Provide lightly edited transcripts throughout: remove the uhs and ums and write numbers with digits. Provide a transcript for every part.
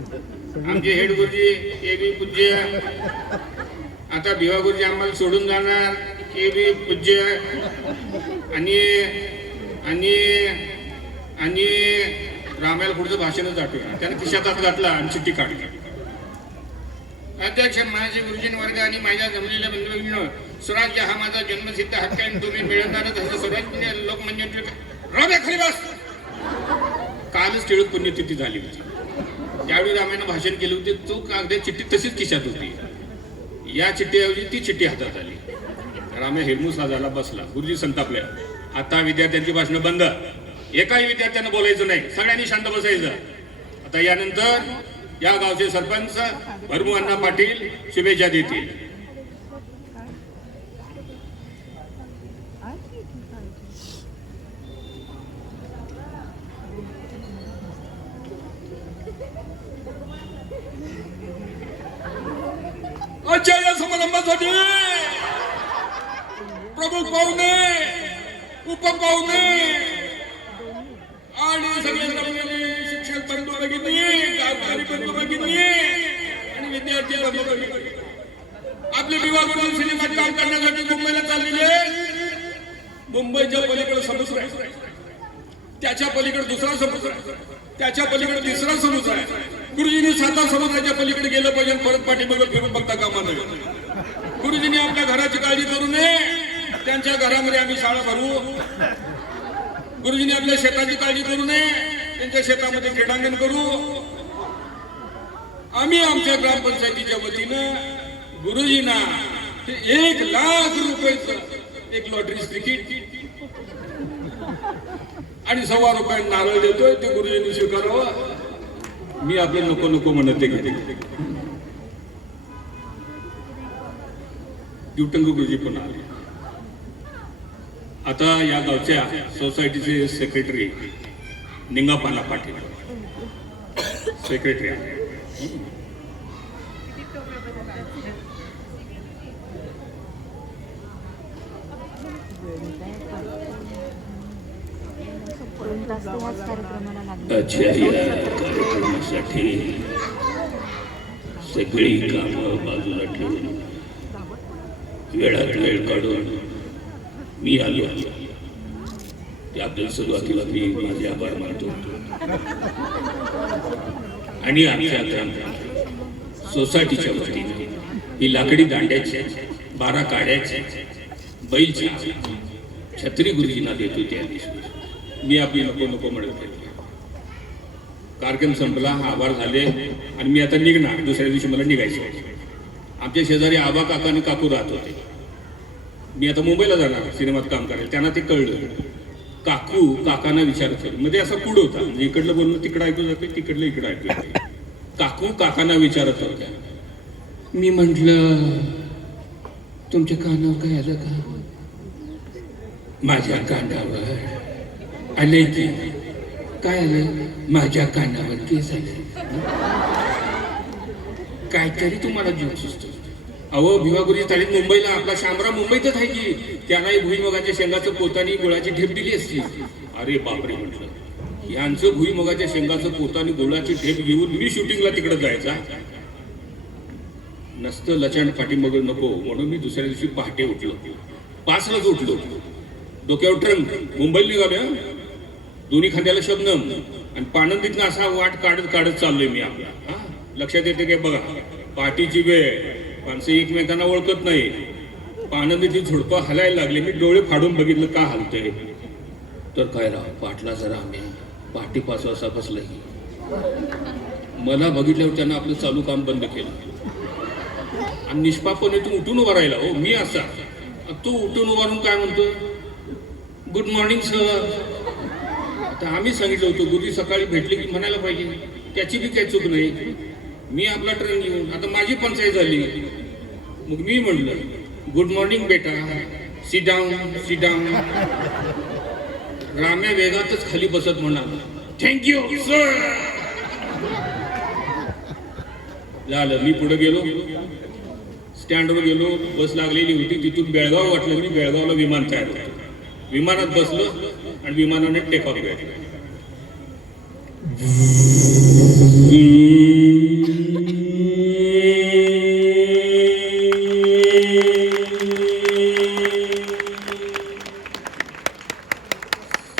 आमचे हेड गुरुजी हे बी पूज्य. आता भिवा गुरुजी आम्हाला सोडून जाणार हे बी पूज्य. आणि आणि आणि रामायला पुढचं भाषणच आठवलं. त्याने खिशात हात घातला आणि चिठ्ठी काढली. अध्यक्ष महाराज गुरुजीन वर्ग आणि माझ्या जमलेल्या बंधू स्वराज्य हा माझा जन्मसिद्ध हक्क आहे. तुम्ही मिळवणारच असं स्वराज्य लोकमंजूर राजा खाली बस. कालच टिळक पुण्यतिथी झाली होती. त्यावेळी रामायण भाषण केलं होते. तो कागद चिठ्ठी तशीच खिशात होती. या चिठ्ठीऐवजी ती चिठ्ठी हातात आली. रामे हेलमुसा झाला बसला. गुरुजी संतापले. आता विद्यार्थ्यांची भाषणं बंद. एकाही विद्यार्थ्यांना बोलायचं नाही. सगळ्यांनी शांत बसायचं. आता यानंतर या गावचे सरपंच भरमू अण्णा पाटील शुभेच्छा देतील. आजच्या या समारंभासाठी प्रमुख पाहुणे, उपपाहुणे आणि सगळे शिक्षक बंधू भगिनी, गावकरी बंधू भगिनी आणि विद्यार्थी बंधू भगिनी आपले विभागातून सिनेमात काम करण्यासाठी मुंबईला चाललेले. मुंबईच्या पलीकडे समुद्र आहे, त्याच्या पलीकडे दुसरा समुद्र आहे, त्याच्या पलीकडे तिसरा समुद्र आहे. गुरुजींनी 7 समुद्राच्या पलीकडे गेलं पाहिजे. परत पाठीमागे फिरून बघता कामा नये. गुरुजींनी आपल्या घराची काळजी करू नये. त्यांच्या घरामध्ये आम्ही शाळा भरू. गुरुजींनी आपल्या शेताची काळजी करू नये. त्यांच्या शेतामध्ये क्रीडांगण करू. आम्ही आमच्या ग्रामपंचायतीच्या वतीनं गुरुजींना 1 लाख रुपयाचं एक लॉटरी तिकीट आणि ₹1.25 रुपये नारळ देतोय. ते गुरुजींनी स्वीकारावं. मी आपले नको नको म्हणते घेते. युटंग गुरुजी पण आले. आता या गावच्या सोसायटीचे सेक्रेटरी निंगापाना पाटील सेक्रेटरी आहे. अच्छा, या कार्यक्रमासाठी सगळी कामं बाजूला ठेवून वेळात वेळ काढून मी आलो. त्याबद्दल सुरुवातीला मी माझे आभार मानतो. आणि आमच्या ग्राम सोसायटीच्या वतीने ही लाकडी दांड्याची 12 काड्याची बैलची छत्री गुरुजींना देतो. त्या दिवशी मी आपली नको नको म्हणत. कार्यक्रम संपला, आभार झाले आणि मी आता निघणार. दुसऱ्या दिवशी मला निघायचं. आमच्या शेजारी आबा काका आणि काकू राहत होते. मी आता मुंबईला जाणार सिनेमात काम करायला. त्यांना ते कळलं. काकू काकांना विचारत होते. म्हणजे असा पुढं होता. म्हणजे इकडलं बोलणं तिकडं ऐकू जाते, तिकडलं इकडं ऐकू जाते. काकू काकांना विचारत होत्या. मी म्हटलं तुमच्या कानावर काय आलं का? माझ्या कानावर आलंय की काय आलं? माझ्या कानावर केस आले. काहीतरी तुम्हाला जीव सुचतो. अहो भिवागुरी तालीत मुंबईला आपला शामराव मुंबईतच आहे की. त्यांनाही भुईमुगाच्या शेंगाचं पोतानी गुळाची ढेप दिली असती. अरे बापरे म्हटलं. यांचं भुईमुगाच्या शेंगाचं पोतानी गुळाची ढेप घेऊन मी शूटिंगला तिकडे जायचा. नसतं लचांड पाठीमाग नको म्हणून मी दुसऱ्या दिवशी पहाटे उठलो. 5लाच उठलो. डोक्यावर ट्रंक. मुंबईला निघालो. दोन्ही खांद्याला शबनम आणि पाणंदीतनं असा वाट काढत काढत चाललोय मी आपला. लक्षात येते काय बघा. पहाटेची वेळ. माणसं एकमेकांना ओळखत नाही. पाणंदीची झुडपं हलायला लागले. मी डोळे फाडून बघितलं का हलतंय. तर काय राव पाटला जरा आम्ही पहाटे 5 वाजता बसलंय. मला बघितल्यावर त्यांना आपलं चालू काम बंद केलं आणि निष्पापणे तू उठून उभा राहिला. हो मी असा. तू उठून उभारून काय म्हणतो? Good morning sir. आता आम्ही सांगितलं होतं गुरुजी सकाळी भेटले की म्हणायला पाहिजे. त्याची बी काही चूक नाही. मी आपला ट्रेन घेऊन आता माझी पंचायत झाली. मग मी म्हटलं गुड मॉर्निंग बेटा. Sit down sit down. Ramya वेगातच खाली बसत म्हणाला थँक्यू सर. झालं. मी पुढे गेलो. स्टँडवर गेलो. बस लागलेली होती. तिथून बेळगाव वाटलं. मी बेळगावला विमान तयार होतं. विमानात बसलो आणि विमानाने टेक ऑफ केलं.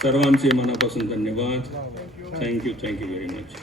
सर्वांचे मनापासून धन्यवाद. Thank you very much.